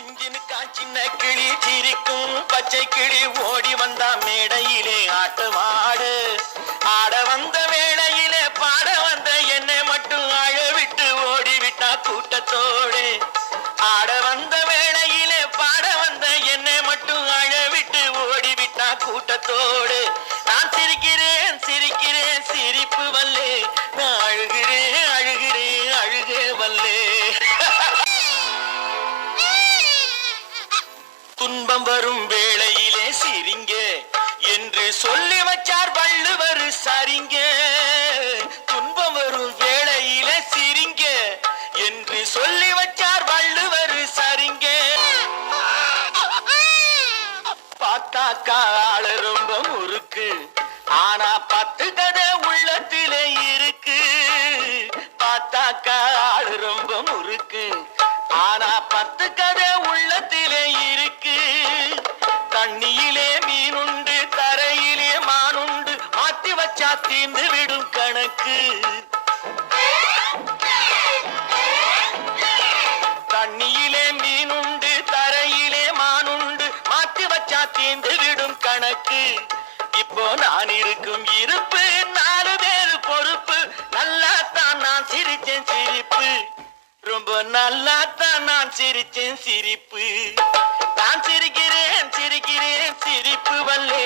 சின்சினுக்கா சின்ன கிளி சிரிக்கும் பச்சை கிளி ஓடி வந்தா மேடையிலே ஆட்டமாடு ஆட வந்த வேளையிலே பாட வந்த என்னை மட்டும் அழவிட்டு ஓடிவிட்டா கூட்டத்தோடு ஆட வந்த வேளையிலே பாட வந்த என்னை மட்டும் அழவிட்டு ஓடிவிட்டா கூட்டத்தோடு நான் சிரிக்கிறேன் சிரிக்கிறேன் சிரிப்பு வல்லே நான் அழுகிறேன் அழுகிறேன் அழுகே வல்லே துன்பம் வரும் வேளையிலே சிரிங்க என்று சொல்லி வச்சார் வள்ளுவர் சரிங்க துன்பம் வரும் வேளையிலே சிரிங்க என்று சொல்லி வச்சார் வள்ளுவர் சரிங்க பார்த்தாக்கா ஆளு ரொம்ப முறுக்கு ஆனா 10 கதை உள்ளத்திலே இருக்கு பார்த்தாக்கா ஆளு ரொம்ப முறுக்கு ஆனா 10 கதை உள்ளத்திலே இருக்கு தண்ணியிலே மீனுண்டு தரையிலே மானுண்டு மாத்தி வச்சா தீர்ந்து விடும் கணக்கு தண்ணியிலே மீனுண்டு தரையிலே மானுண்டு மாத்தி வச்சா தீர்ந்து விடும் கணக்கு இப்போ நான் இருக்கும் இருப்பு 4 பேரு பொறுப்பு நல்லாத்தான் நான் சிரிச்சேன் சிரிப்பு ரொம்ப நல்லாத்தான் நான் சிரிச்சேன் சிரிப்பு நான் சிரிக்கிறேன் சிரிக்கிறேன் சிரிப்பு வல்லே